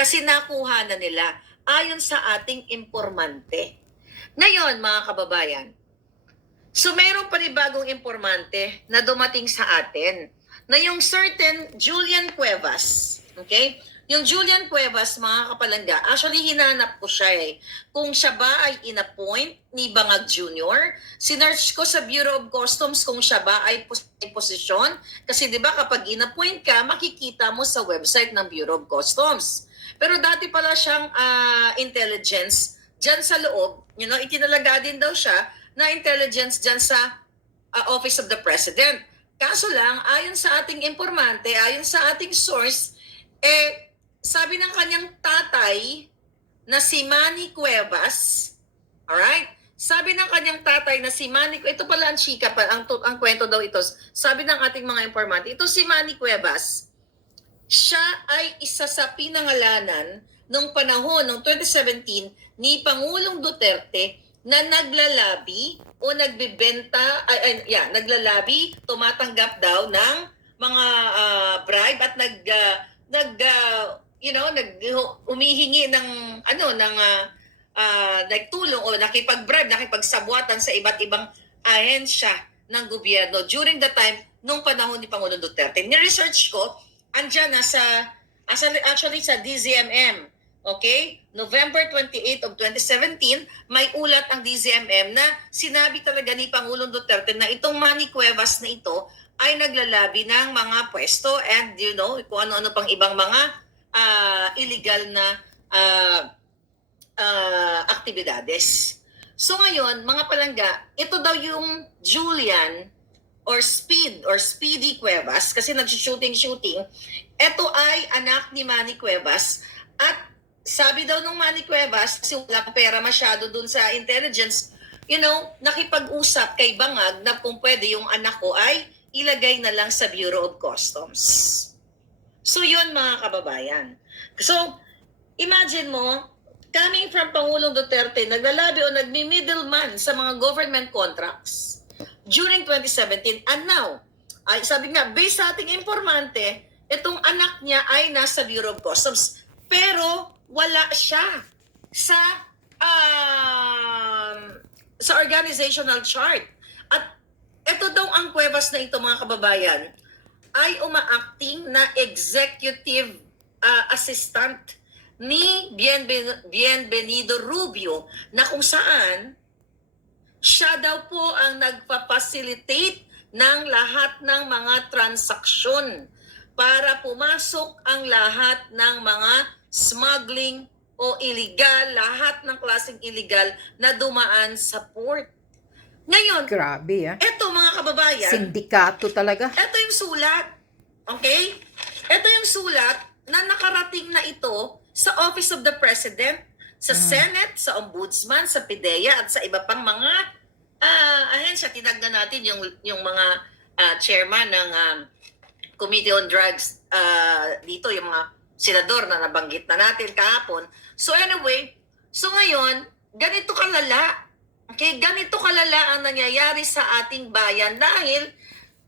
kasi nakuha na nila ayon sa ating impormante. Ngayon, mga kababayan, so mayroong panibagong impormante na dumating sa atin na yung certain Julian Cuevas. Okay? Yung Julian Cuevas, mga kapalangga, actually hinanap ko siya kung siya ba ay inappoint ni Bangag Jr. Sinearch ko sa Bureau of Customs kung siya ba ay posisyon. Kasi di ba kapag inappoint ka, makikita mo sa website ng Bureau of Customs. Pero dati pala siyang intelligence dyan sa loob, itinalaga din daw siya na intelligence dyan sa Office of the President. Kaso lang, ayon sa ating informante, ayon sa ating source, sabi ng kanyang tatay na si Manny Cuevas, alright? Sabi ng kanyang tatay na si Manny, ito pala ang chika, ang kwento daw ito, sabi ng ating mga informante, ito si Manny Cuevas, siya ay isa sa pinangalanan nung panahon, noong 2017, ni Pangulong Duterte na naglalabi o nagbibenta, naglalabi, tumatanggap daw ng mga bribe at umihingi ng nagtulong o nakipag-bribe, nakipagsabwatan sa iba't ibang ahensya ng gobyerno during the time nung panahon ni Pangulong Duterte. Ni-research ko, andyan na actually sa DZMM. Okay? November 28 of 2017, may ulat ang DZMM na sinabi talaga ni Pangulong Duterte na itong Manny Cuevas na ito ay naglalabi ng mga pwesto and kung ano-ano pang ibang mga illegal na aktibidades. So ngayon, mga palangga, ito daw yung Julian or Speedy Cuevas kasi nag-shooting. Ito ay anak ni Manny Cuevas at sabi daw nung Manny Cuevas, kasi wala pera masyado dun sa intelligence, nakipag-usap kay Bangag na kung pwede yung anak ko ay ilagay na lang sa Bureau of Customs. So yun, mga kababayan. So, imagine mo, coming from Pangulong Duterte, naglalabi o nagmi-middleman sa mga government contracts during 2017 and now, ay sabi nga, based sa ating informante, itong anak niya ay nasa Bureau of Customs. Pero wala siya sa organizational chart. At ito daw ang Cuevas na ito, mga kababayan, ay umaacting na executive assistant ni Bienvenido Rubio na kung saan siya daw po ang nagpa-facilitate ng lahat ng mga transaksyon para pumasok ang lahat ng mga smuggling o illegal, lahat ng klaseng illegal na dumaan sa port. Ngayon, grabe eto mga kababayan, sindikato talaga. Eto yung sulat. Okay? Eto yung sulat na nakarating na ito sa Office of the President, sa Senate, sa Ombudsman, sa PIDEA at sa iba pang mga ahensya. Tinagnan natin yung mga chairman ng Committee on Drugs dito, yung mga senador na nabanggit na natin kahapon. So anyway, so ngayon, ganito kalala. Okay, ganito kalala ang nangyayari sa ating bayan dahil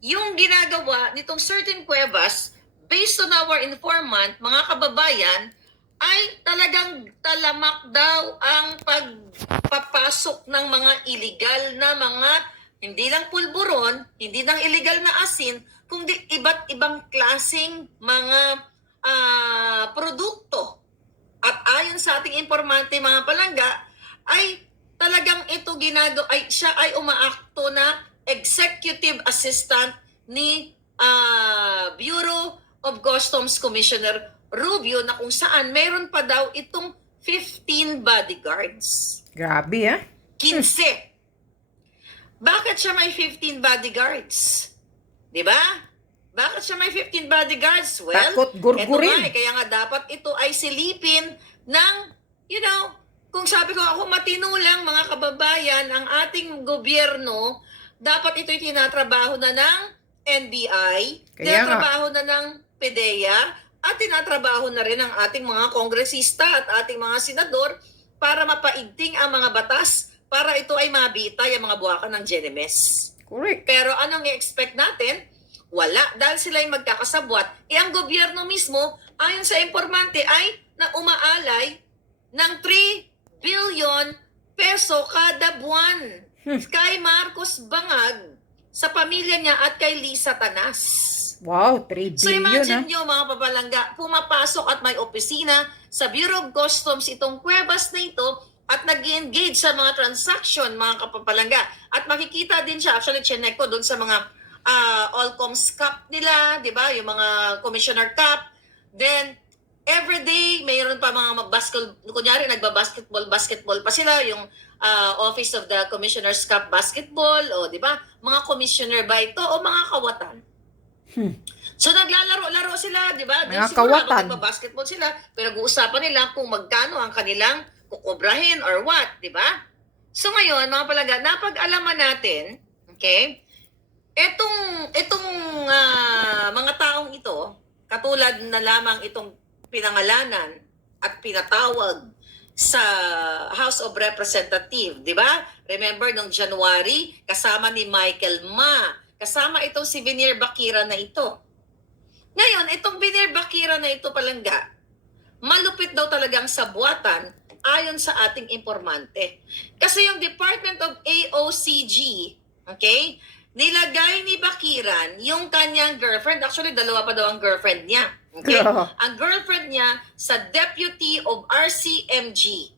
yung ginagawa nitong certain Cuevas, based on our informant, mga kababayan, ay talagang talamak daw ang pagpapasok ng mga illegal na mga, hindi lang pulburon, hindi lang illegal na asin, kundi iba't ibang klaseng mga produkto. At ayon sa ating informante, mga palangga, ay talagang ito siya ay umaakto na executive assistant ni Bureau of Customs Commissioner Rubio na kung saan meron pa daw itong 15 bodyguards. Grabe 15. Bakit siya may 15 bodyguards? Di ba? Bakit siya may 15 bodyguards? Well, takot gurgurin. Kaya nga dapat ito ay silipin ng, kung sabi ko ako matino lang mga kababayan, ang ating gobyerno, dapat ito'y tinatrabaho na ng NBI, tinatrabaho na ng PIDEA, at tinatrabaho na rin ang ating mga kongresista at ating mga senador para mapaigting ang mga batas para ito ay mabita yung mga buwakan ng GNMS. Correct. Pero anong i-expect natin? Wala. Dahil sila ay magkakasabwat. Ang gobyerno mismo, ayon sa informante, ay na umaalay ng 3 billion peso kada buwan kay Marcos Bangag sa pamilya niya at kay Lisa Tanas. Wow, 3 So billion imagine nyo mga papalangga, pumapasok at may opisina sa Bureau of Customs itong Cuevas na ito at nag-engage sa mga transaction mga kapapalangga. At makikita din siya, actually chinek ko doon sa mga Allcoms Cup nila, di ba? Yung mga Commissioner Cup. Then, everyday, mayroon pa mga basketball, kunyari basketball pa sila, yung Office of the Commissioner's Cup Basketball, o di ba? Mga commissioner ba ito o mga kawatan? So naglalaro-laro sila, di ba? Mga Siguro kawatan. basketball sila, pero nag-uusapan nila kung magkano ang kanilang kukobrahin or what, di ba? So ngayon, mga palaga, napag-alaman natin, okay, itong mga taong ito, katulad na lamang itong pinangalanan at pinatawag sa House of Representatives, di ba? Remember, nung January, kasama ni Michael Ma, kasama itong si Venier Bakira na ito. Ngayon, itong Venier Bakira na ito palangga, malupit daw talagang sabuatan ayon sa ating informante. Kasi yung Department of AOCG, okay, nilagay ni Bakiran yung kanyang girlfriend, actually dalawa pa daw ang girlfriend niya. Okay? Ang girlfriend niya sa Deputy of RCMG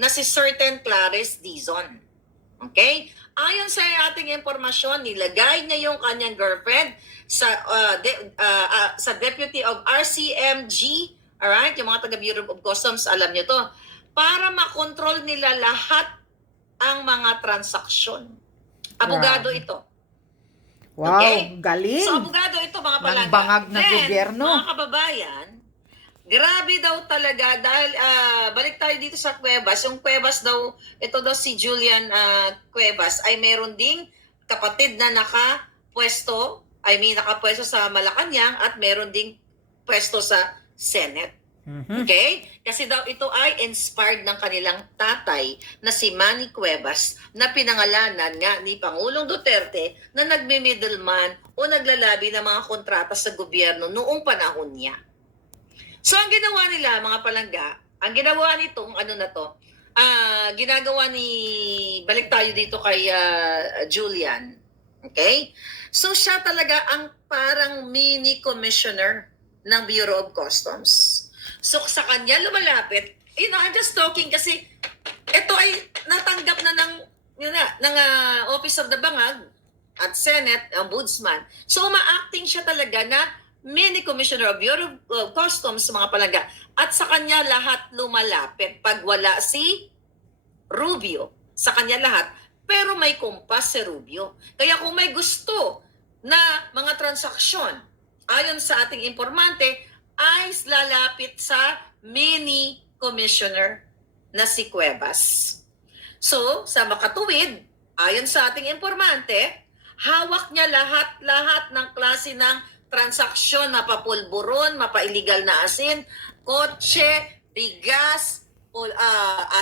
na si Certain Clarice Dizon. Okay? Ayon sa ating impormasyon, nilagay niya yung kanyang girlfriend sa Deputy of RCMG, alright, yung mga taga Bureau of Customs, alam niyo to, para makontrol nila lahat ang mga transaksyon. Abogado ito. Wow, Okay? galing. So, abogado ito, mga palangga. Ng bangag na Then, gobyerno. mga kababayan, grabe daw talaga dahil balik tayo dito sa Cuevas. Yung Cuevas daw, ito daw si Julian Cuevas ay meron ding kapatid na nakapwesto sa Malacanang at meron ding pwesto sa Senate. Okay? Kasi daw ito ay inspired ng kanilang tatay na si Manny Cuevas na pinangalanan nga ni Pangulong Duterte na nagme-middleman o naglalabi ng mga kontrata sa gobyerno noong panahon niya. So ang ginawa nila mga palangga, ang ginawa nitong ginagawa ni, balik tayo dito kay Julian. Okay? So siya talaga ang parang mini commissioner ng Bureau of Customs. So sa kanya lumalapit, I'm just talking kasi ito ay natanggap na ng Office of the Bangag at Senate, Ombudsman. So ma-acting siya talaga na mini commissioner of Bureau of Customs mga palangga. At sa kanya lahat lumalapit pag wala si Rubio. Sa kanya lahat. Pero may kumpas si Rubio. Kaya kung may gusto na mga transaksyon, ayon sa ating informante, ay lalapit sa mini commissioner na si Cuevas. So, sa makatuwid, ayon sa ating informante, hawak niya lahat ng klase ng transaksyon, mapapulburon, mapa-illegal na asin, kotse, bigas,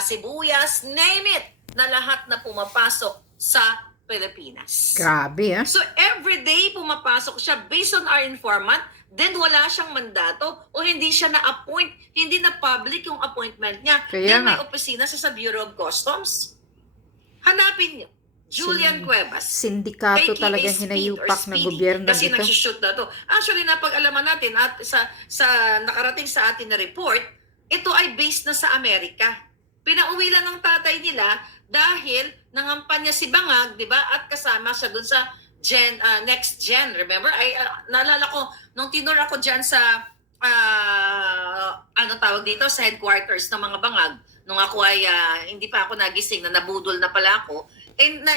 sibuyas, name it, na lahat na pumapasok sa Pilipinas. Grabe, So everyday pumapasok siya based on our informant, then wala siyang mandato o hindi siya na-appoint, hindi na public yung appointment niya. Kaya then may nga. opisina sa Bureau of Customs. Hanapin niyo. Julian Cuevas. Sindikato AKA talaga Speed hinayupak or ng Speedy, gobyerno kasi dito. nagsushoot na to. Actually, napag-alaman natin at sa nakarating sa atin na report, ito ay based na sa Amerika. Pinauwi lang ng tatay nila dahil nangampanya si Bangag, di ba? At kasama siya dun sa next gen. Remember? Naalala ko, nung tinur ako dyan sa, tawag dito, sa headquarters ng mga Bangag, nung ako ay, hindi pa ako nagising, na nabudol na pala ako,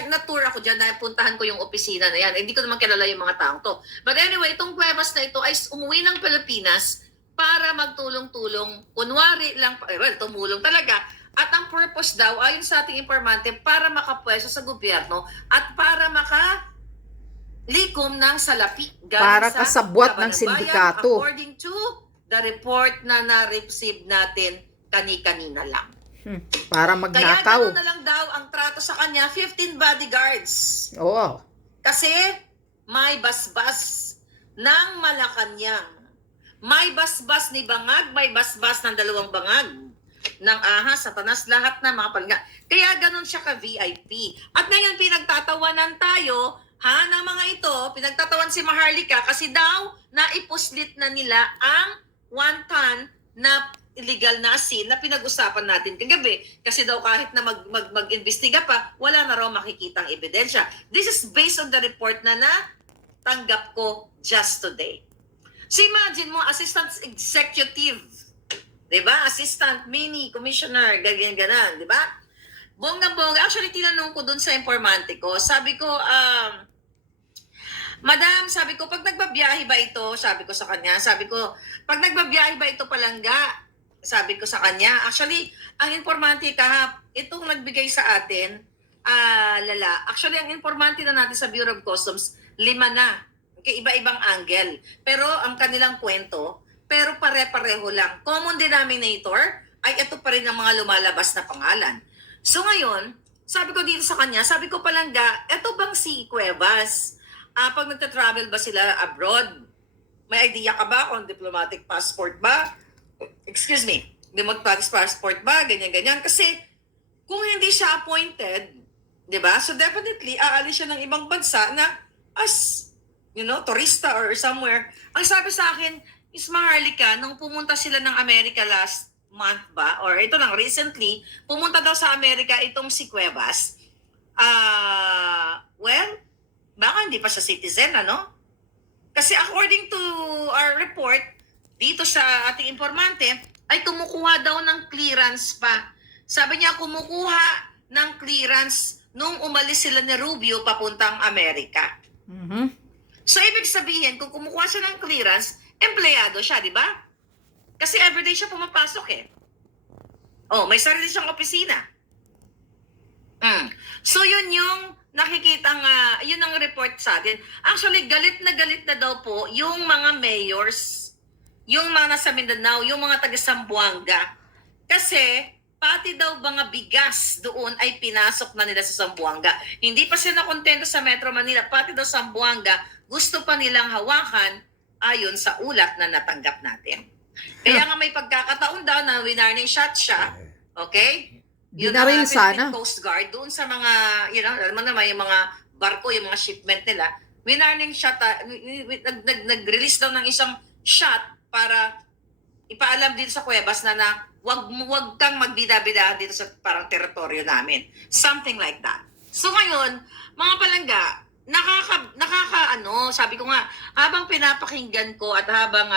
na-tour ako dyan, napuntahan ko yung opisina na yan. Hindi ko naman kilala yung mga taong to. But anyway, itong Cuevas na ito ay umuwi ng Pilipinas para magtulong-tulong. Kunwari lang, tumulong talaga. At ang purpose daw, ayon sa ating informante, para makapwesto sa gobyerno at para makalikom ng salapi. Para kasabwat ng Kabanang sindikato. Bayan, according to the report na na-receive natin kani-kanina lang. Para Kaya magnakaw. gano'n na lang daw ang trato sa kanya, 15 bodyguards. Oo. Kasi may basbas ng Malacanang. May basbas ni bangag, may basbas ng dalawang bangag. Ng ahas, satanas, lahat na mga palangga. Kaya ganun siya ka-VIP. At ngayon, pinagtatawanan tayo, ng mga ito, pinagtatawan si Maharlika kasi daw, naipuslit na nila ang 1 ton na illegal na asin na pinag-usapan natin kagabi. Kasi daw kahit na mag-imbestiga pa, wala na raw makikitang ebidensya. This is based on the report na natanggap ko just today. So imagine mo, assistant executive, diba? Assistant, mini, commissioner, ganyan-ganan, diba? Bongga-bongga. Actually, tinanong ko dun sa informante ko. Sabi ko, Madam, sabi ko, pag nagbabiyahe ba ito, sabi ko sa kanya, pag nagbabiyahe ba ito palangga, sabi ko sa kanya, actually, ang informante itong nagbigay sa atin, actually, ang informante na natin sa Bureau of Customs, 5 na. Okay, iba-ibang angle. Pero ang kanilang kwento, pero pare-pareho lang. Common denominator ay ito pa rin ang mga lumalabas na pangalan. So ngayon, sabi ko dito sa kanya, sabi ko palangga, ito bang si Cuevas? Pag nagta-travel ba sila abroad? May idea ka ba kung diplomatic passport ba? Excuse me, diplomatic passport ba? Ganyan-ganyan. Kasi kung hindi siya appointed, di ba? So definitely, aalis siya ng ibang bansa na as, turista or somewhere. Ang sabi sa akin, is Maharlika, nung pumunta sila ng Amerika last month ba, or ito lang, recently, pumunta daw sa Amerika itong si Cuevas. Well, baka hindi pa siya citizen, ano? Kasi according to our report, dito sa ating informante, ay kumukuha daw ng clearance pa. Sabi niya, kumukuha ng clearance nung umalis sila ni Rubio papuntang Amerika. So, ibig sabihin, kung kumukuha siya ng clearance, empleyado siya, di ba? Kasi everyday siya pumapasok eh. May sarili siyang opisina. So, yun yung nakikitang, yun ang report sa atin. Actually, galit na daw po yung mga mayors, yung mga nasa Mindanao, yung mga taga-Sambuanga. Kasi, pati daw mga bigas doon ay pinasok na nila sa Sambuanga. Hindi pa sila nakontento sa Metro Manila, pati daw Sambuanga, gusto pa nilang hawakan ayon sa ulat na natanggap natin. Kaya nga may pagkakataon daw na winarning shot siya, okay? Di na rin sana. Coast Guard, doon sa mga, alam mo naman, yung mga barko, yung mga shipment nila, winarning shot, nag-release daw ng isang shot para ipaalam dito sa Cuevas na wag kang magbida-bida dito sa parang teritoryo namin. Something like that. So ngayon, mga palangga, sabi ko nga, habang pinapakinggan ko at habang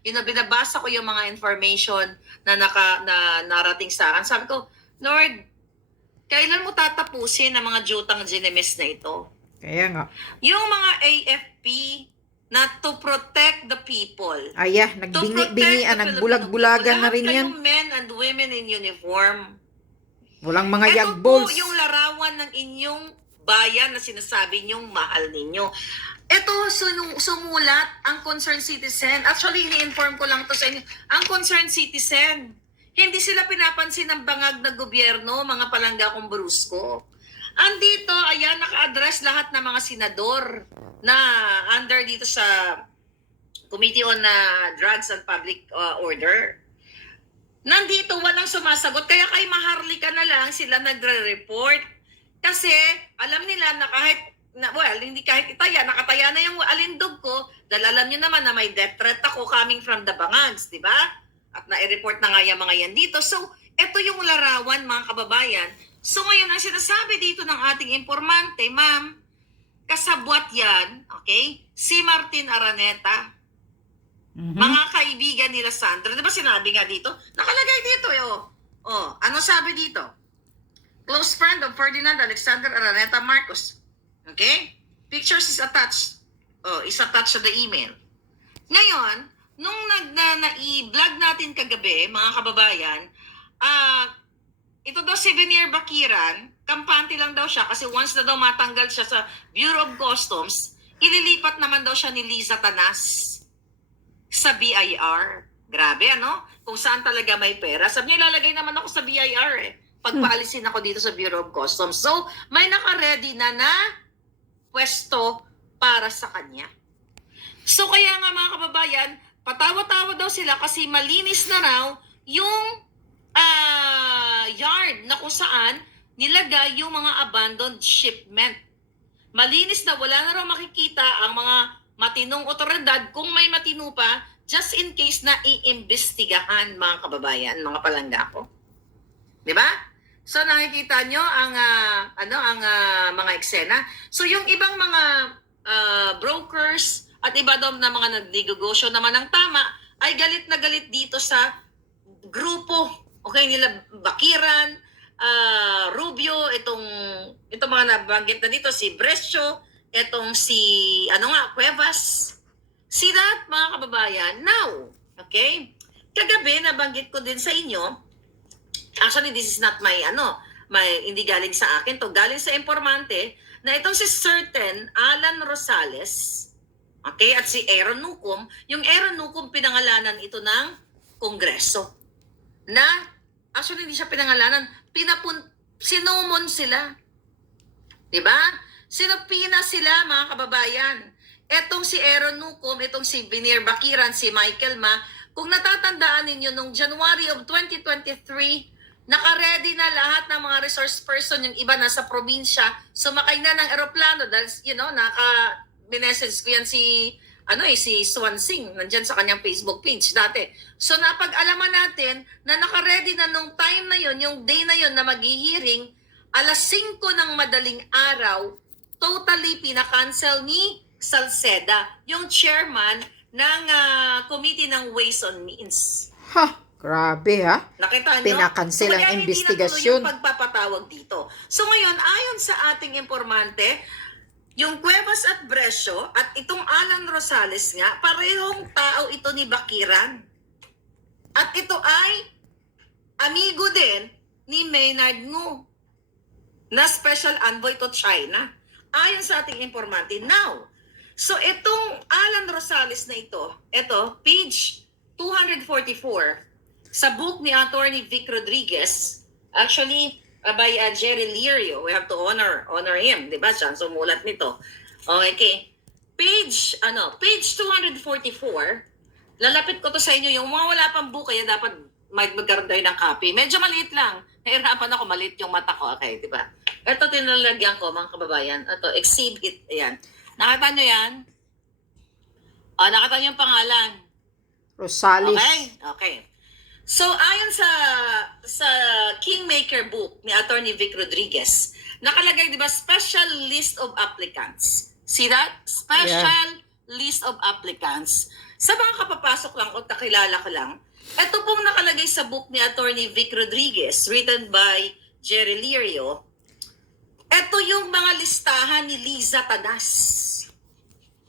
binabasa ko yung mga information na narating sa akin, sabi ko, Lord, kailan mo tatapusin ang mga jutang ginemis na ito? Kaya nga. Yung mga AFP na to protect the people. Nagbingi-bingian, nagbulag-bulagan na rin yan. Kayong men and women in uniform. Walang mga Ito yagbols. po yung larawan ng inyong bayan na sinasabi niyong mahal ninyo. Ito, sumulat ang concerned citizen. Actually, ini-inform ko lang to sa inyo. Ang concerned citizen, hindi sila pinapansin ng bangag na gobyerno, mga palangga kong brusko. Andito, ayan, naka-address lahat ng mga senador na under dito sa Committee on Drugs and Public Order. Nandito, walang sumasagot. Kaya kay Maharlika na lang sila nagre-report. Kasi alam nila na hindi kahit itaya, nakataya na yung alindog ko, dahil alam nyo naman na may death threat ako coming from the bangags, di ba? At na-report na nga yung mga yan dito. So, ito yung larawan, mga kababayan. So, ngayon, ang sinasabi dito ng ating informante, ma'am, kasabwat yan, okay? Si Martin Araneta, mga kaibigan nila Sandra. Di ba sinabi nga dito? Nakalagay dito, ano sabi dito? Close friend of Ferdinand Alexander Araneta Marcos. Okay? Pictures is attached. Is attached sa the email. Ngayon, nung na-i-vlog natin kagabi, mga kababayan, ito daw si Venier Bakiran, kampante lang daw siya kasi once na daw matanggal siya sa Bureau of Customs, ililipat naman daw siya ni Liza Tanas sa BIR. Grabe, ano? Kung saan talaga may pera. Sabi niya, ilalagay naman ako sa BIR pagpaalisin ako dito sa Bureau of Customs. So, may naka-ready na pwesto para sa kanya. So, kaya nga mga kababayan, patawa-tawa daw sila kasi malinis na raw yung yard na kung saan nilagay yung mga abandoned shipment. Malinis na, wala na raw makikita ang mga matinong otoridad, kung may matino pa, just in case na iimbestigahan, mga kababayan, mga palangga ko. Di ba? So nakikita nyo ang mga eksena. So yung ibang mga brokers at iba daw na mga nagnegosyo naman ng tama ay galit na galit dito sa grupo. Okay, nila Bakiran, Rubio, itong mga nabanggit na dito, si Brescio, itong si Cuevas. See that, mga kababayan? Now, okay? Kagabi nabanggit ko din sa inyo, actually this is not my hindi galing sa akin to, galing sa informante, na itong si certain Alan Rosales, okay, at si Aaron Nucum, yung Aaron Nucum pinangalanan ito ng Kongreso. Na, actually hindi siya pinangalanan, sinumon sila. Diba? Sinupina sila, mga kababayan. Etong si Aaron Nucum, itong si Viner Bakiran, si Michael Ma, kung natatandaan ninyo, nung January of 2023, naka-ready na lahat ng mga resource person, yung iba nasa probinsya, sumakay na ng eroplano dahil, binessage ko yan si Swansing, nandyan sa kanyang Facebook page dati. So napag-alaman natin na naka-ready na nung time na yon, yung day na yon na maghihiring, alas 5 ng madaling araw, totally pinakancel ni Salceda, yung chairman ng committee ng Ways on Means. Grabe ha. Nakita nyo? Pinakancel ang Kaya investigasyon. hindi na tuloy yung pagpapatawag dito. So ngayon, ayon sa ating informante, yung Cuevas at Brescio at itong Alan Rosales nga, parehong tao ito ni Bakiran. At ito ay amigo din ni Maynard Ngu na special envoy to China. Ayon sa ating informante. Now, so itong Alan Rosales na ito, page 244, sa book ni Attorney Vic Rodriguez, actually, by Jerry Lirio, we have to honor him, di ba? Siya sumulat nito. Okay. Page 244, lalapit ko to sa inyo, yung mga wala pang book, kaya dapat magkaroon tayo ng copy. Medyo maliit lang. Nahirapan ako, maliit yung mata ko. Okay, di ba? Ito tinalagyan ko, mga kababayan. Ito, exhibit. Ayan. Nakita nyo yan? Nakita nyo yung pangalan. Rosales. Okay. So, ayon sa Kingmaker book ni Attorney Vic Rodriguez, nakalagay, di ba, special list of applicants. See that? Special list of applicants. Sa mga kapapasok lang o takilala ko lang, ito pong nakalagay sa book ni Attorney Vic Rodriguez, written by Jerry Lirio. Ito yung mga listahan ni Liza Tanas.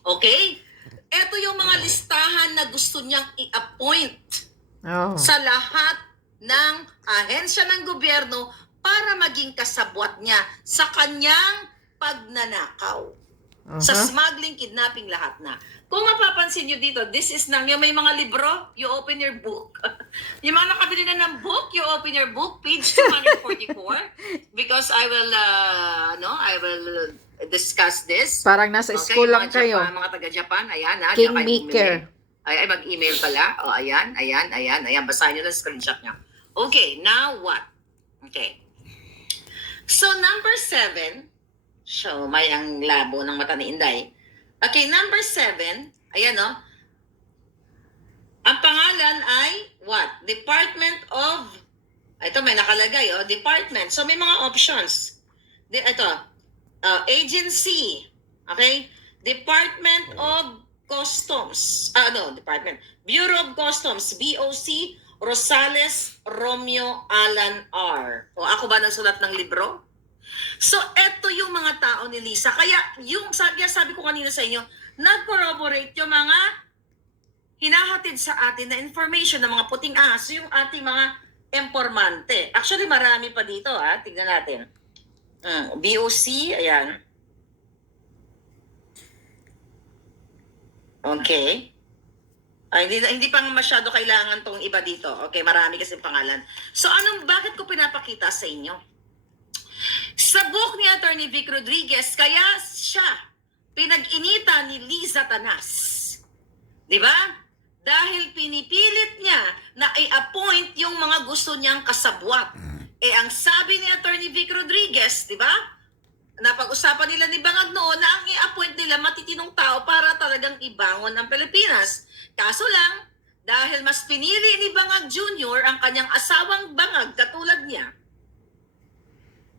Okay? Ito yung mga listahan na gusto niyang i-appoint sa lahat ng ahensya ng gobyerno para maging kasabwat niya sa kanyang pagnanakaw. Sa smuggling, kidnapping, lahat na. Kung mapapansin nyo dito, this is yung may mga libro, you open your book. Yung mga nakabili na ng book, you open your book, page 244, because I will discuss this. Parang nasa school lang kayo. Mga taga-Japan, ayan ha. Kingmaker. Ay, mag-email pala. O, ayan. Basahin nyo lang screenshot nyo. Okay, now what? Okay. So, number 7, so, may ang labo ng mata ni Inday. Okay, number 7, ayan o. Ang pangalan ay what? Department of, ito may nakalagay department. So, may mga options. Agency. Okay? Department of Customs. Bureau of Customs, BOC, Rosales, Romeo, Alan R. O ako ba nagsulat ng libro? So, eto yung mga tao ni Lisa. Kaya, sabi ko kanina sa inyo, nag-corroborate yung mga hinahatid sa atin na information ng mga puting aso, yung ating mga informante. Actually, marami pa dito, tignan natin. BOC, ayan. Okay. Hindi pa masyado kailangan tong iba dito. Okay, marami kasi pangalan. So, bakit ko pinapakita sa inyo? Sa book ni Attorney Vic Rodriguez, kaya siya pinag-inita ni Liza Tanas. Di ba? dahil pinipilit niya na i-appoint yung mga gusto niyang kasabwat. Ang sabi ni Attorney Vic Rodriguez, di ba? Napag-usapan nila ni Bangag noon na ang i-appoint nila matitinong tao para talagang ibangon ang Pilipinas. Kaso lang, dahil mas pinili ni Bangag Jr. ang kanyang asawang Bangag katulad niya,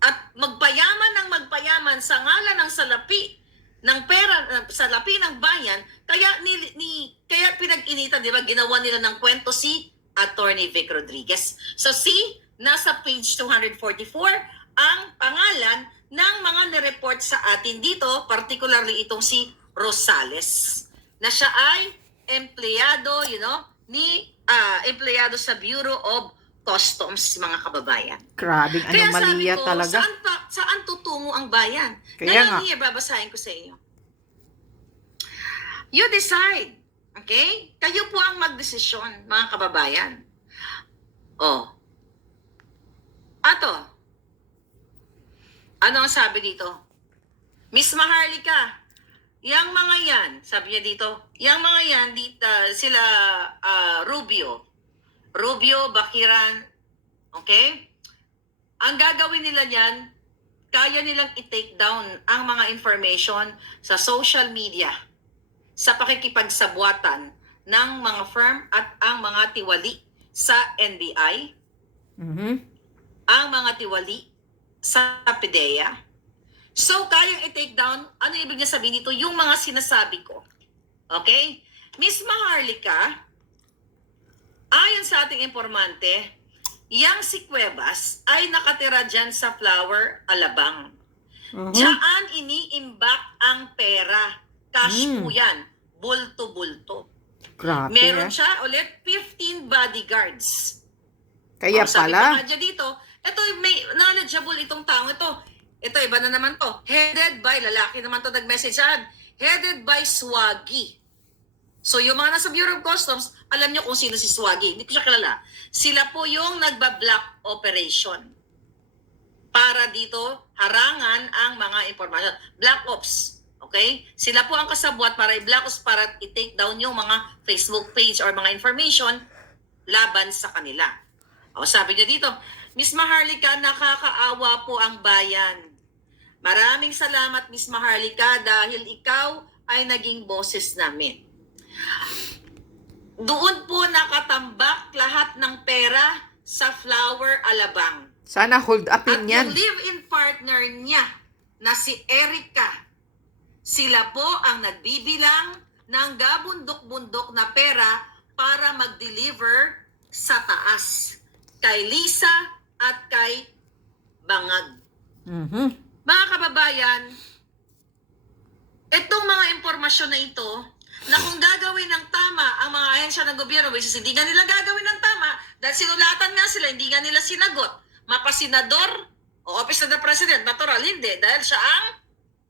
at magpayaman sa ngalan ng salapi ng pera, salapi ng bayan, kaya kaya pinag-initan, di ba, ginawa nila ng kwento si Attorney Vic Rodriguez. So nasa page 244 ang pangalan ng mga nireport sa atin dito, particularly itong si Rosales, na siya ay empleyado, empleyado sa Bureau of Customs, mga kababayan. Grabing Kaya anomalya sabi ko, talaga. saan tutungo ang bayan? Kaya Ngayon nga. here, babasahin ko sa inyo. You decide. Okay? Kayo po ang magdesisyon, mga kababayan. Ato. Ano ang sabi dito? Miss Maharlika, yang mga yan, sabi niya dito, yang mga yan, dito, sila Rubio, Bakiran, okay? Ang gagawin nila niyan, kaya nilang i-take down ang mga information sa social media, sa pakikipagsabwatan ng mga firm at ang mga tiwali sa NBI, ang mga tiwali sa PDEA. So, kayang i-take down, ano ibig niya sabihin dito? Yung mga sinasabi ko. Okay? Miss Maharlika, ayon sa ating informante, yang si Cuevas ay nakatira dyan sa Flower, Alabang. Diyan iniimbak ang pera. Cash po yan. Bulto-bulto. Grabe. Meron siya ulit 15 bodyguards. Kaya Sabi pala. pa nga dyan dito, ito may knowledgeable itong taong ito. Ito, iba na naman to. Headed by, lalaki naman to nag-message saan. Headed by Swagi. So yung mga nasa Bureau of Customs, alam nyo kung sino si Swagi. Hindi ko siya kilala. Sila po yung nagba-block operation. Para dito, harangan ang mga impormasyon. Black Ops. Okay? Sila po ang kasabwat para i-block ops, para i-take down yung mga Facebook page or mga information laban sa kanila. Sabi niya dito, Miss Maharlika, nakakaawa po ang bayan. Maraming salamat, Miss Maharlika, dahil ikaw ay naging boses namin. Doon po nakatambak lahat ng pera sa Flower, Alabang. Sana hold At upin yan. yung live-in partner niya na si Erica, sila po ang nagbibilang ng gabundok-bundok na pera para mag-deliver sa taas kay Lisa at kay Bangag. Mga kababayan, itong mga impormasyon na ito, na kung gagawin ng tama ang mga ahensya ng gobyerno, which is hindi nga nila gagawin ng tama, dahil sinulatan nga sila, hindi nga nila sinagot. Mapasenador o Office of the President, natural, hindi, dahil siya ang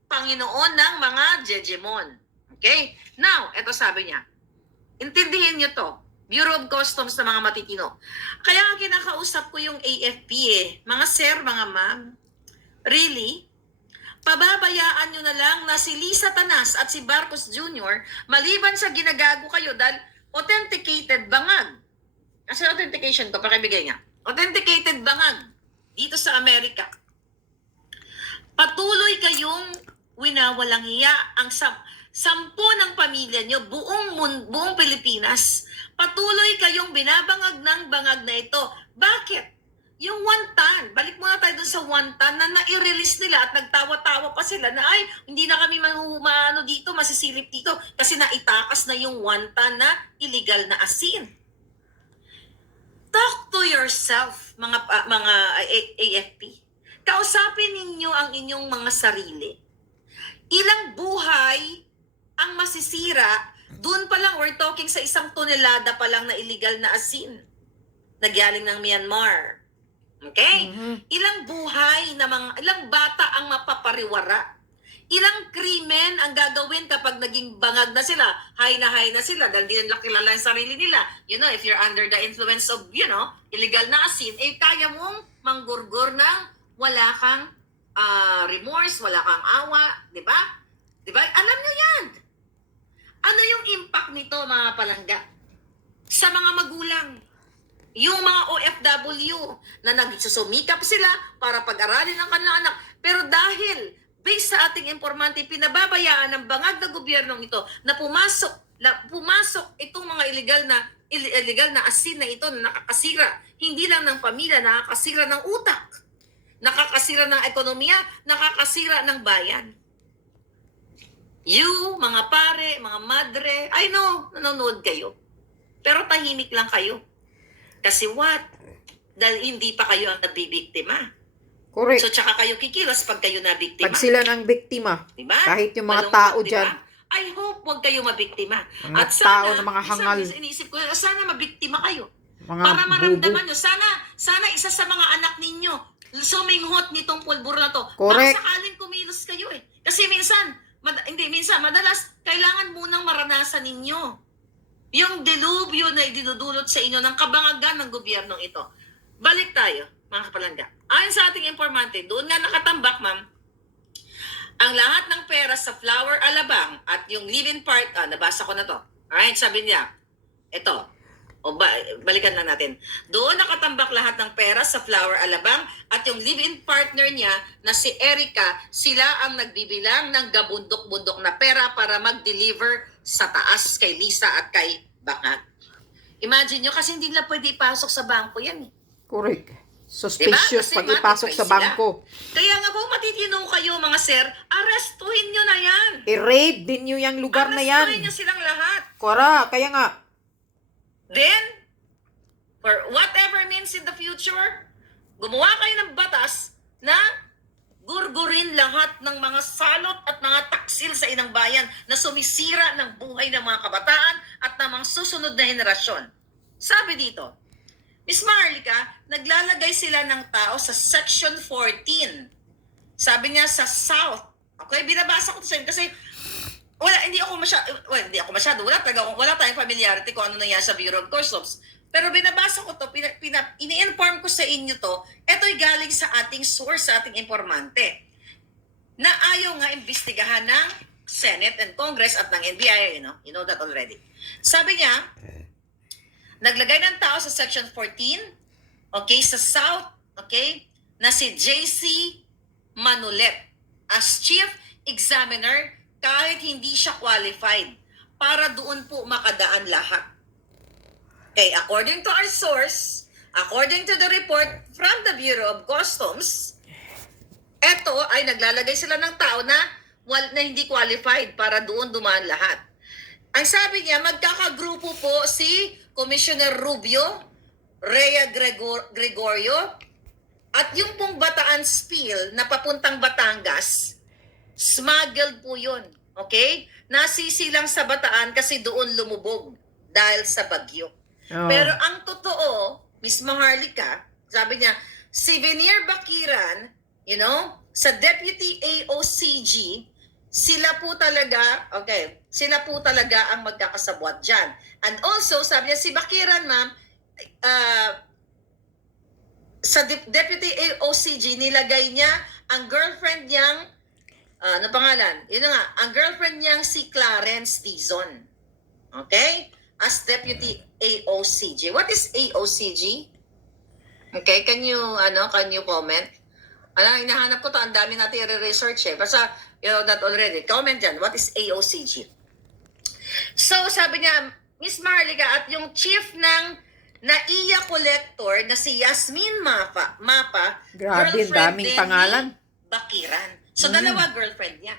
Panginoon ng mga jejemon. Okay? Now, ito sabi niya, intindihin niyo to, Bureau of Customs na mga matitino. Kaya nga kinakausap ko yung AFP mga sir, mga ma'am, really? Pababayaan nyo na lang na si Lisa Tanas at si Marcos Jr. maliban sa ginagago kayo dahil authenticated Bangag. Kasi authentication ko, pakibigay nga. Authenticated Bangag dito sa Amerika. Patuloy kayong winawalang hiya ang 10 ng pamilya nyo, buong Pilipinas. Patuloy kayong binabangag ng bangag na ito. Bakit? Yung wonton, balik muna tayo dun sa wonton na nai-release nila at nagtawa-tawa pa sila na ay, hindi na kami dito, masisilip dito kasi naitakas na yung wonton na illegal na asin. Talk to yourself, mga AFP. Kausapin ninyo ang inyong mga sarili. Ilang buhay ang masisira, dun pa lang, we're talking sa 1 tonelada pa lang na illegal na asin na galing ng Myanmar. Okay? Ilang buhay na ilang bata ang mapapariwara. Ilang krimen ang gagawin kapag naging bangag na sila, high na sila dahil di nila kilala yung sarili nila. You know, if you're under the influence of, illegal na asin, kaya mong manggurgur ng wala kang remorse, wala kang awa, di ba? Di ba? Alam nyo yan. Ano yung impact nito, mga palangga? sa mga magulang. Yung mga OFW na nagsusumikap sila para pag-aralin ang kanilang anak. Pero dahil based sa ating informante, pinababayaan ng bangag na gobyernong ito na pumasok itong mga illegal na asin na ito na nakakasira, hindi lang ng pamilya, nakakasira ng utak, nakakasira ng ekonomiya, nakakasira ng bayan. You, mga pare, mga madre, I know, nanonood kayo. Pero tahimik lang kayo. Kasi what? Dahil hindi pa kayo ang nabibiktima. Correct. So, tsaka kayo kikilos pag kayo nabiktima. Pag sila ng biktima, Diba? kahit yung mga Malungkot, tao diba? dyan, I hope huwag kayo mabiktima. Mga At tao sana, na mga hangal. minsan iniisip ko, sana mabiktima kayo. mga Para maramdaman bubo. nyo. Sana isa sa mga anak ninyo, suminghot nitong pulburo na to. Correct. Baka sakaling kumilos kayo eh. Kasi minsan, madalas, kailangan munang maranasan ninyo yung delubyo na idinudulot sa inyo ng kabangagan ng gobyernong ito. Balik tayo, mga kapalangga. Ayon sa ating informante, doon nga nakatambak, ma'am, ang lahat ng pera sa Flower Alabang at yung live-in part, nabasa ko na to. Alright, sabi niya, ito, balikan lang natin. Doon nakatambak lahat ng pera sa Flower Alabang at yung live-in partner niya na si Erica, sila ang nagbibilang ng gabundok-bundok na pera para mag-deliver sa taas kay Lisa at kay Bangag. Imagine nyo, kasi hindi nila pwede ipasok sa bangko yan eh. Correct. Suspicious Diba? Kasi pag ipasok sa matipay sila. bangko. Kaya nga kung matitino kayo mga sir, arestuhin nyo na yan. I-raid din nyo yung lugar na Arestuhin yan. nyo silang lahat. Kora, kaya nga, Then, for whatever means in the future, gumawa kayo ng batas na gurgurin lahat ng mga salot at mga taksil sa inang bayan na sumisira ng buhay ng mga kabataan at ng mga susunod na henerasyon. Sabi dito, Miss Maharlika, naglalagay sila ng tao sa Section 14. Sabi niya sa South. Okay, binabasa ko ito sa inyo kasi hindi ako masyado, wala tayong familiarity kung ano nangyari sa Bureau of Customs. Pero binabasa ko to, ini-inform ko sa inyo to, ito'y galing sa ating source, sa ating informante, na ayaw nga imbestigahan ng Senate and Congress at ng NBI, you know that already. Sabi niya, naglagay ng tao sa Section 14, okay, sa South, okay, na si JC Manulet as Chief Examiner kahit hindi siya qualified para doon po makadaan lahat. Okay, according to our source, according to the report from the Bureau of Customs, eto ay naglalagay sila ng tao na hindi qualified para doon dumaan lahat. Ang sabi niya, magkakagrupo po si Commissioner Rubio, Rhea Gregorio, at yung pong Bataan Spill na papuntang Batangas, smuggled po yun. Okay? Nasisi lang sa Bataan kasi doon lumubog dahil sa bagyo. Oh. Pero ang totoo, Miss Maharlika, sabi niya, si Venier Bakiran, sa Deputy AOCG, sila po talaga ang magkakasabwat dyan. And also, sabi niya, si Bakiran, ma'am, sa Deputy AOCG, nilagay niya ang girlfriend niyang, ano pangalan? Yun na nga, ang girlfriend niyang si Clarence Dizon. Okay? As Deputy AOCG. What is AOCG? Okay, can you comment? Hinahanap ko to, ang dami natin i-research eh. Basta, you know that already. Comment dyan, what is AOCG? So, sabi niya, Miss Maharlika, at yung chief ng NAIA collector na si Yasmin Mapa, grabe, daming din pangalan. ni Bakiran. So, dalawa girlfriend niya.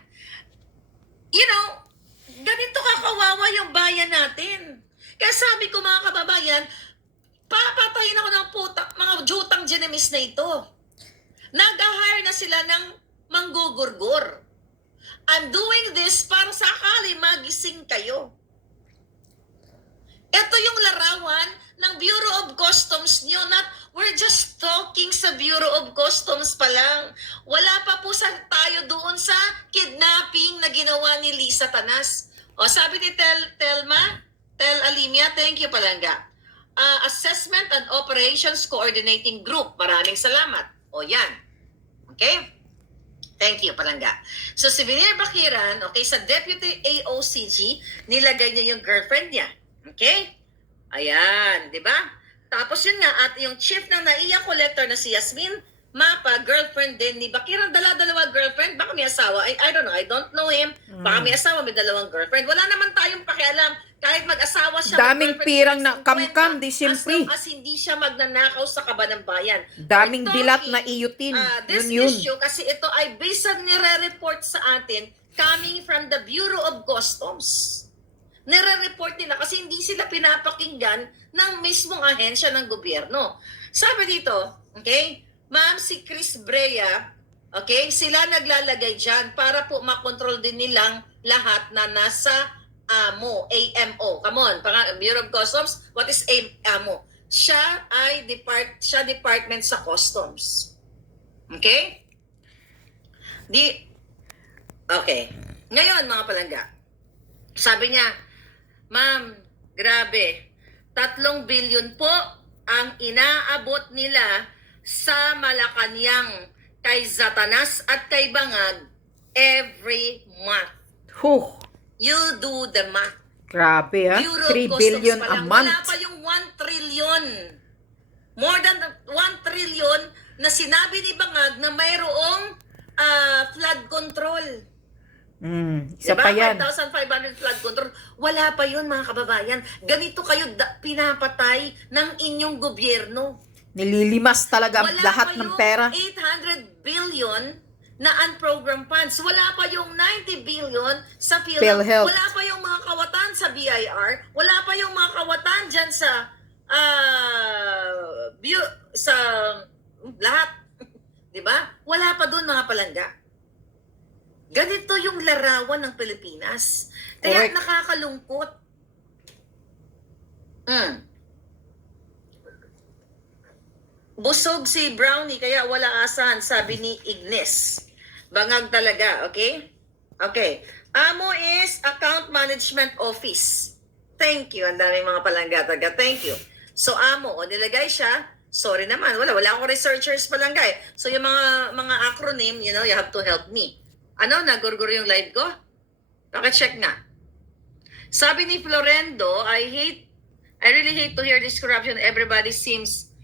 Ganito kakawawa yung bayan natin. Kaya sabi ko mga kababayan, papatayin ako ng mga jutang genemis na ito. Nag-hire na sila ng manggugurgur. I'm doing this para sakali magising kayo. Ito yung larawan ng Bureau of Customs nyo. We're just talking sa Bureau of Customs pa lang. Wala pa po tayo doon sa kidnapping na ginawa ni Lisa Tanas. O sabi ni Tel Alimia, thank you Palangga. Assessment and Operations Coordinating Group. Maraming salamat. O yan. Okay? Thank you, Palangga. So, si Venier Bakiran, okay, sa Deputy AOCG, nilagay niya yung girlfriend niya. Okay? Ayan, di ba? Tapos yun nga, at yung chief ng NAIA collector na si Yasmin Mapa, girlfriend din ni Bakirang, dala-dalawa girlfriend, baka may asawa. I don't know, I don't know him. Baka may asawa, may dalawang girlfriend. Wala naman tayong pakialam. Kahit mag-asawa siya, Daming mag-girlfriend pirang siya, na kamkam, di as siyempre. long as hindi siya magnanakaw sa kaba ng bayan. Daming We're dilat talking, na iyutin. this Yun. issue, kasi ito ay based on nire-report sa atin coming from the Bureau of Customs. Nire-report nila kasi hindi sila pinapakinggan ng mismong ahensya ng gobyerno. Sabi dito, okay, ma'am, si Chris Brea, okay, sila naglalagay dyan para po makontrol din nilang lahat na nasa AMO, AMO. Come on, Bureau of Customs, what is AMO? Siya ay department sa customs. Okay? Okay. Ngayon, mga palangga, sabi niya, ma'am, grabe, 3 billion po ang inaabot nila sa Malacanang kay Zatanas at kay Bangag every month. Huh, You do the math. grabe ha. Bureau of 3 Customs billion pa a lang, month. wala pa yung 1 trillion. More than 1 trillion na sinabi ni Bangag na mayroong flood control. Isa pa yan. 5,500 flood control. Wala pa yun, mga kababayan. Ganito kayo pinapatay ng inyong gobyerno. Nililimas talaga ang Wala lahat pa ng yung pera. 800 billion na unprogrammed funds. Wala pa yung 90 billion sa PhilHealth. Wala pa yung mga kawatan sa BIR. Wala pa yung mga kawatan dyan sa sa lahat. Diba? Wala pa doon, mga palangga. Ganito yung larawan ng Pilipinas. Kaya Correct. nakakalungkot. Busog si Brownie, kaya wala asahan, sabi ni Ignes. Bangag talaga, okay? Okay. AMO is Account Management Office. Thank you. Ang daming mga palangga talaga. Thank you. So, AMO, nilagay siya. Sorry naman, wala akong researchers palangga eh. So, yung mga acronym, you have to help me. Ano, nagurgur yung live ko? Pakicheck nga. Sabi ni Florendo, I really hate to hear this corruption. Everybody seems,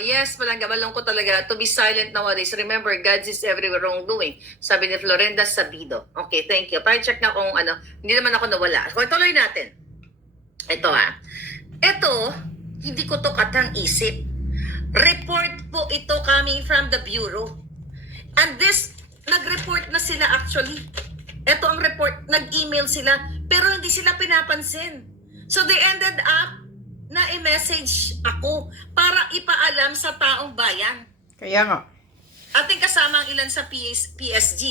yes, palangga, malungkot talaga. To be silent nowadays. Remember, God is everywhere wrongdoing. Sabi ni Florenda Sabido. Okay, thank you. Pakicheck na kung hindi naman ako nawala. So, tuloy natin. Ito Ito, hindi ko to katang isip. Report po ito coming from the Bureau. And this, nag-report na sila actually. Ito ang report, nag-email sila, pero hindi sila pinapansin. So they ended up na i-message ako para ipaalam sa taong bayan. Kaya nga. Ating kasama ang ilan sa PSG.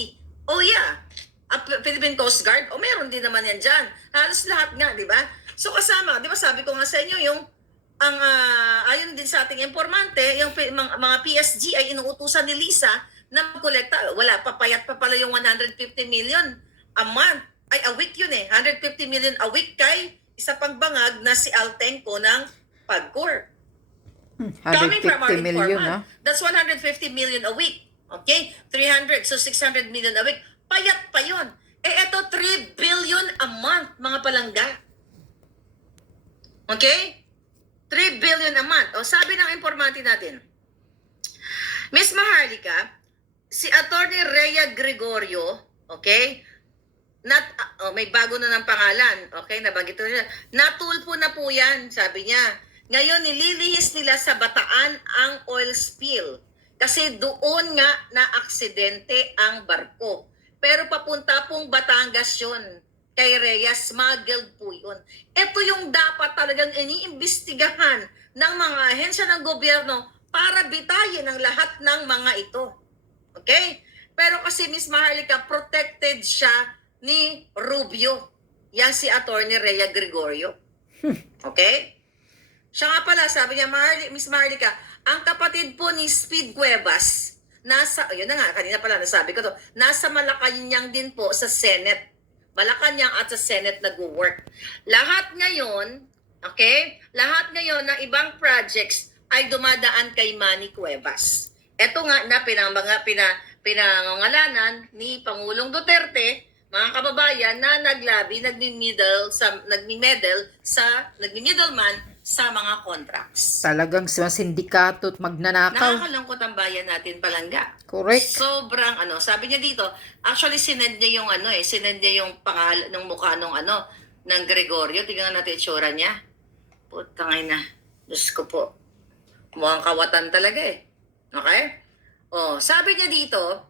Oh yeah, Philippine Coast Guard. O meron din naman yan dyan. Halos lahat nga, di ba? So kasama, di ba sabi ko nga sa inyo, ayon din sa ating informante, yung mga PSG ay inuutusan ni Lisa na magkolekta. Wala, papayat pa pala yung 150 million a month. Ay, a week yun 150 million a week kay isa pang bangag na si Altenco ng Pagcor. Coming from our 150 million informant, that's 150 million a week. Okay? 300, so 600 million a week. Payat pa yun. Eto 3 billion a month, mga palangga. Okay? 3 billion a month. O sabi ng informante natin, Miss Maharlika, si Attorney Rhea Gregorio, okay? May bago na ng pangalan, okay? Nabanggit ko na. Natulpo na po yan, sabi niya. Ngayon, nililihis nila sa Bataan ang oil spill. Kasi doon nga na-aksidente ang barko. Pero papunta pong Batangas yun. Kay Rhea, smuggled po yun. Ito yung dapat talagang iniimbestigahan ng mga ahensya ng gobyerno para bitayin ang lahat ng mga ito. Okay? Pero kasi Miss Maharlika, protected siya ni Rubio. Yan si Attorney Rhea Gregorio. Okay? Siya nga pala, sabi niya, Miss Maharlika, ang kapatid po ni Speed Cuevas, yun na nga, kanina pala nasabi ko to, nasa Malacanang din po sa Senate. Malacanang at sa Senate nag-work. Lahat ngayon, okay? Lahat ngayon ng ibang projects ay dumadaan kay Manny Cuevas. Ito nga na pinangangalanan ni Pangulong Duterte mga kababayan, na nagmi-middleman sa mga contracts. Talagang sa sindikato at magnanakaw. Nakakalungkot ang bayan natin, Palangga. Correct. Sobrang sabi niya dito, actually sinend niya yung sinend niya yung pangalan ng mukha ng Gregorio. Tingnan natin itsura niya. Putangay na. Diyos ko po. Mukhang kawatan talaga eh. Okay? Sabi niya dito,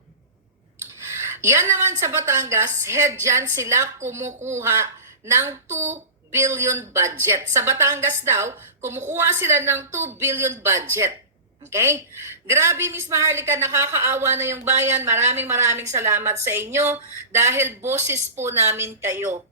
yan naman sa Batangas, head dyan sila kumukuha ng 2 billion budget. Sa Batangas daw, kumukuha sila ng 2 billion budget. Okay? Grabe, Miss Maharlika, nakakaawa na yung bayan. Maraming salamat sa inyo dahil boses po namin kayo.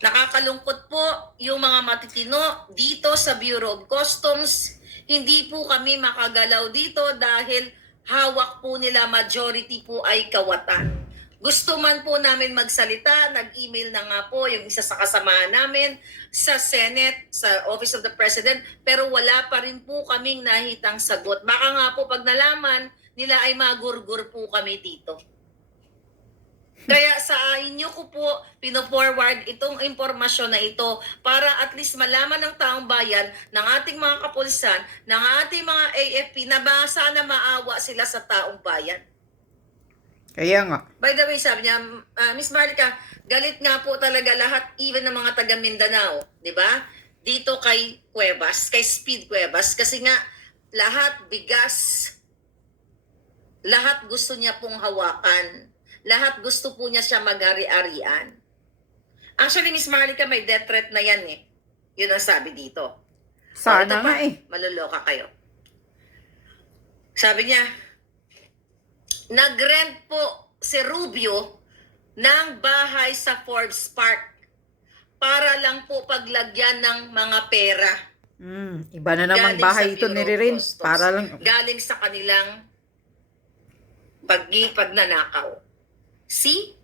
Nakakalungkot po yung mga matitino dito sa Bureau of Customs. Hindi po kami makagalaw dito dahil hawak po nila, majority po ay kawatan. Gusto man po namin magsalita, nag-email na nga po yung isa sa kasamahan namin sa Senate, sa Office of the President, pero wala pa rin po kaming nahitang sagot. Baka nga po pag nalaman nila ay magurgur po kami dito. Kaya sa inyo ko po pino-forward itong impormasyon na ito para at least malaman ng taong bayan, ng ating mga kapulisan, ng ating mga AFP na sana maawa sila sa taong bayan. Kaya nga. By the way, sabi niya, Miss Marlica, galit nga po talaga lahat, even ng mga taga Mindanao, di ba? Dito kay Cuevas, kay Speed Cuevas, kasi nga lahat bigas, lahat gusto niya pong hawakan. Lahat gusto po niya siya mag-ari-arian. Actually, Miss Marlica, may death threat na yan eh. Yun ang sabi dito. Sana nga eh. Maluloka kayo. Sabi niya, nag-rent po si Rubio ng bahay sa Forbes Park para lang po paglagyan ng mga pera. Iba na namang bahay ito nire-rent. Para lang. Galing sa kanilang pagnanakaw. See?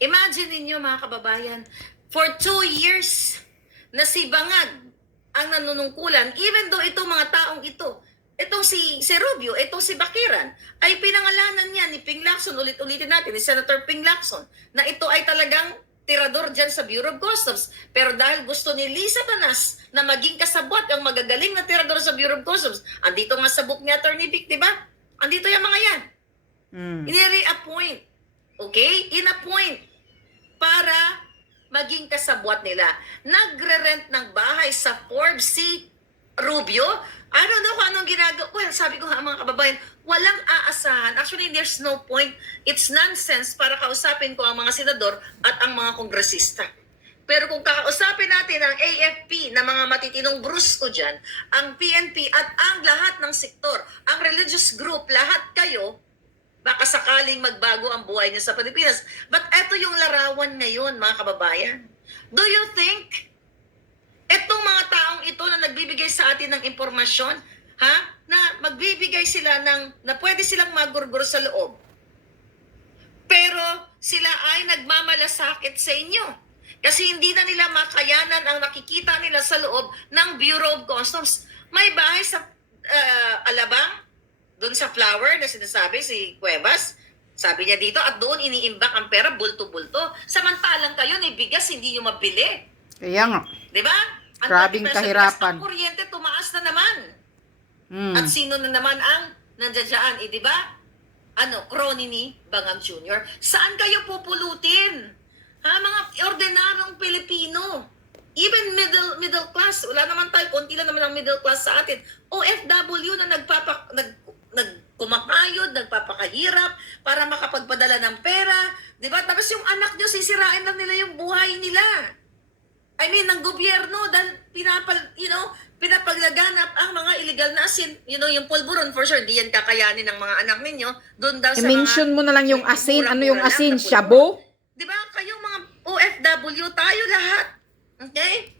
Imagine ninyo mga kababayan, for 2 years na si Bangag ang nanunungkulan, even though itong mga taong ito, itong si Rubio, itong si Bakiran, ay pinangalanan niya ni Ping Lacson, ulit-ulitin natin, ni Senator Ping Lacson, na ito ay talagang tirador dyan sa Bureau of Customs. Pero dahil gusto ni Lisa Banas na maging kasabot ang magagaling na tirador sa Bureau of Customs, andito nga sa book ni Attorney Vic, di ba? Andito yung mga yan. Ini-reappoint. Okay? In-appoint para maging kasabwat nila. Nagre-rent ng bahay sa Forbes si Rubio. I don't know kung anong ginagawa. Well, sabi ko nga mga kababayan, walang aasahan. Actually, there's no point. It's nonsense para kausapin ko ang mga senador at ang mga kongresista. Pero kung kakausapin natin ang AFP na mga matitinong brusko dyan, ang PNP at ang lahat ng sektor, ang religious group, lahat kayo, baka sakaling magbago ang buhay niyo sa Pilipinas. But eto yung larawan ngayon, mga kababayan. Do you think etong mga taong ito na nagbibigay sa atin ng impormasyon, na magbibigay sila na pwede silang magurgur sa loob, pero sila ay nagmamalasakit sa inyo? Kasi hindi na nila makayanan ang nakikita nila sa loob ng Bureau of Customs. May bahay sa Alabang, doon sa flower na sinasabi si Cuevas, sabi niya dito, at doon iniimbak ang pera, bulto-bulto. Samantalang kayo, bigas, hindi nyo mabili. Kaya nga. Di ba? Grabing kahirapan. Ang kuryente, tumaas na naman. At sino na naman ang nandiyan? Di ba? Crony ni Bangag Jr. Saan kayo pupulutin? Mga ordinarong Pilipino. Even middle class, wala naman tayo, konti lang naman ang middle class sa atin. OFW na nagkumakayod, nagpapakahirap para makapagpadala ng pera. Diba? Tapos yung anak nyo, sisirain lang nila yung buhay nila. I mean, ng gobyerno, dahil pinapaglaganap ang mga illegal na asin. Yung pulburon, for sure, di yan kakayanin ng mga anak ninyo. Doon daw sa I-mention mo na lang yung asin. Ano yung murang-mura asin? lang na Shabu? Diba? Kayong mga OFW, tayo lahat. Okay?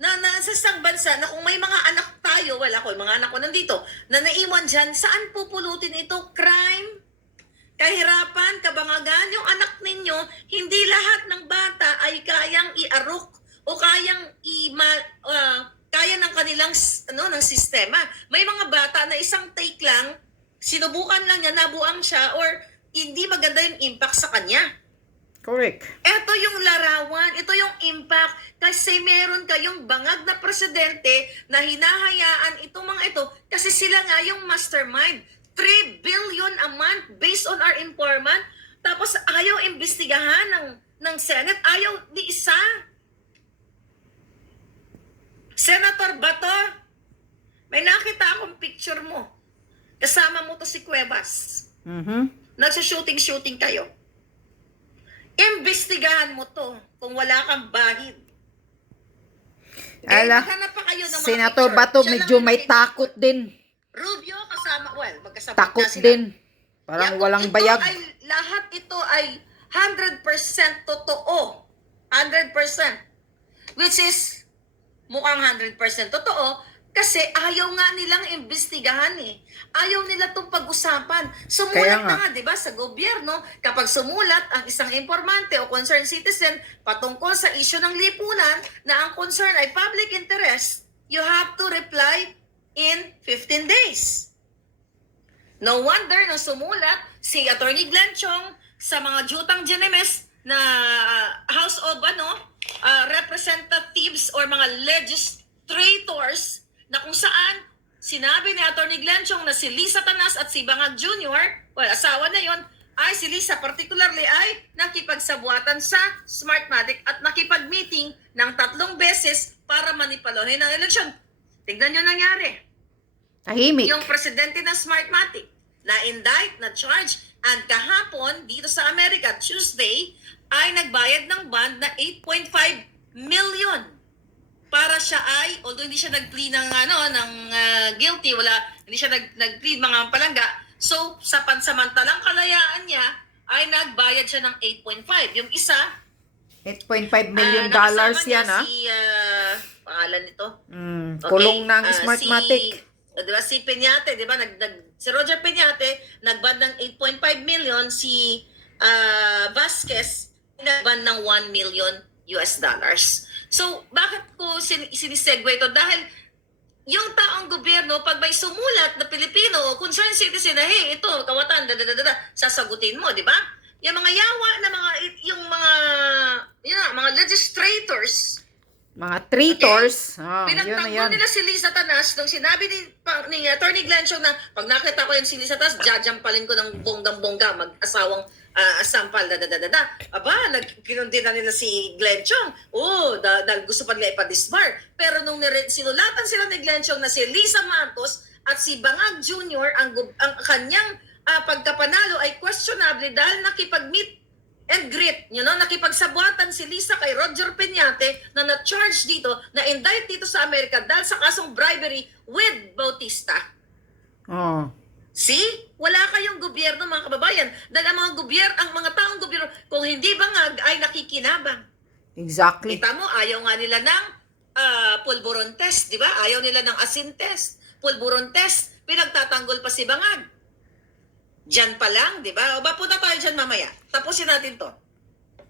Na sa isang bansa, na kung may mga anak tayo, wala ko, yung mga anak ko nandito, na naiwan dyan, saan pupulutin ito? Crime? Kahirapan? Kabangagan? Yung anak ninyo, hindi lahat ng bata ay kayang i-arok o kayang kaya ng kanilang ng sistema. May mga bata na isang take lang, sinubukan lang niya, nabuang siya, or hindi maganda yung impact sa kanya. Correct. Ito yung larawan, ito yung impact kasi meron kayong bangag na presidente na hinahayaan itong mga ito kasi sila nga yung mastermind. 3 billion a month based on our informant. Tapos ayaw imbestigahan ng Senate, ayaw ni isa. Senator Bato, may nakita akong picture mo. Kasama mo to si Cuevas. Nagsa-shooting kayo. Imbestigahan mo to kung wala kang bahid. Ala, Maghanap pa kayo ng mga Senator picture. Bato, Siya medyo lang may ang takot din. Rubio kasama, well, magkasabot Takot na sila. din. Parang walang bayag. Lahat ito ay 100% totoo. 100%. Which is, mukhang 100% totoo, kasi ayaw nga nilang imbestigahan eh. Ayaw nila itong pag-usapan. Sumulat Kaya na nga. nga, di ba, sa gobyerno, kapag sumulat ang isang informante o concerned citizen patungkol sa issue ng lipunan na ang concern ay public interest, you have to reply in 15 days. No wonder na sumulat si Attorney Glenn Chong sa mga jutang Genemes na House of Representatives or mga legislators na kung saan sinabi ni Attorney Glenn Chong na si Lisa Tanas at si Bangag Jr., well, asawa na yon, ay si Lisa particularly ay nakipagsabuatan sa Smartmatic at nakipag-meeting ng 3 beses para manipulohin ang eleksyon. Tignan nyo nangyari. Tahimik. Yung presidente ng Smartmatic na-indict, na-charge, and kahapon dito sa Amerika, Tuesday, ay nagbayad ng bond na 8.5 million para siya ay, although hindi siya nag-plead ng guilty, hindi siya nag-plead mga palangga, so sa pansamantalang kalayaan niya ay nagbayad siya ng 8.5. Yung isa, $8.5 million nakasama niya yan, ha? si, pangalan nito? Kulong ng Okay, Smartmatic. Diba, si Peñate, diba, si Roger Peñate, nagband ng 8.5 million, si Vasquez, nagband ng $1 million. So, bakit ko sinisegue ito? Dahil yung taong gobyerno, pag may sumulat na Pilipino, concerned citizen na, hey, ito, kawatan, sasagutin mo, di ba? Yung mga yawa na mga legislators, Mga traitors. okay. Yun na Pinagtanggol yan. nila si Lisa Tanas nung sinabi ni Attorney Glenn Chong na pag nakita ko yung si Lisa Tanas, jajampalin ko ng bonggang-bongga, mag-asawang sampal, Aba, kinundi na nila si Glenn Chong. Dahil gusto pa nila ipadisbar. Pero nung sinulatan sila ni Glenn Chong na si Lisa Matos at si Bangag Jr., ang kanyang pagkapanalo ay questionable dahil nakipag-meet and greet, nakipagsabuatan si Lisa kay Roger Peñate na na-charge dito, na-indict dito sa Amerika dahil sa kasong bribery with Bautista. See? Wala kayong gobyerno, mga kababayan. Dahil ang mga taong gobyerno, kung hindi bangag, ay nakikinabang. Exactly. Kita mo, ayaw nga nila ng pulburon test, di ba? Ayaw nila ng asin test. Pulburon test, pinagtatanggol pa si bangag. Diyan pa lang, di ba? O ba, punta tayo dyan mamaya. Tapusin natin to.